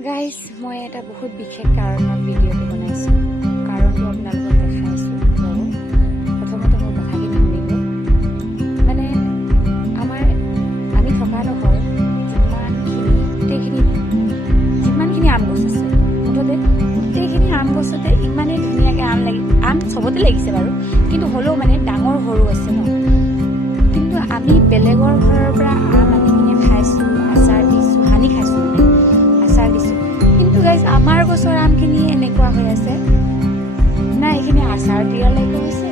Guys মই এটা বহুত বিশেষ কাৰণত ভিডিঅ'টো বনাইছোঁ। কাৰণটো আপোনালোকক দেখাইছোঁ। প্ৰথমতে মোৰ কথাখিনি শুনিব। মানে আমি থকা ডোখৰ যিমানখিনি আম গছ আছে, মুঠতে গোটেইখিনি আম গছতে ইমানেই ধুনীয়াকৈ আম চবতে লাগিছে বাৰু, কিন্তু হ'লেও মানে ডাঙৰ সৰু আছে ন। কিন্তু আমি বেলেগৰ ঘৰৰ পৰা আম আনি কিনে খাইছোঁ, আচাৰ দিছোঁ, সানি খাইছোঁ, মানে আচাৰ দিছোঁ। কিন্তু গাইজ আমাৰ গছৰ আমখিনি এনেকুৱা হৈ আছে, না এইখিনি আচাৰ দিয়ালৈকে হৈছে,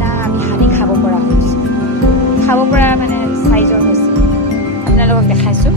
না আমি সানি খাব পৰা হৈছোঁ, খাব পৰা মানে চাইজৰ হৈছে। আপোনালোকক দেখাইছোঁ।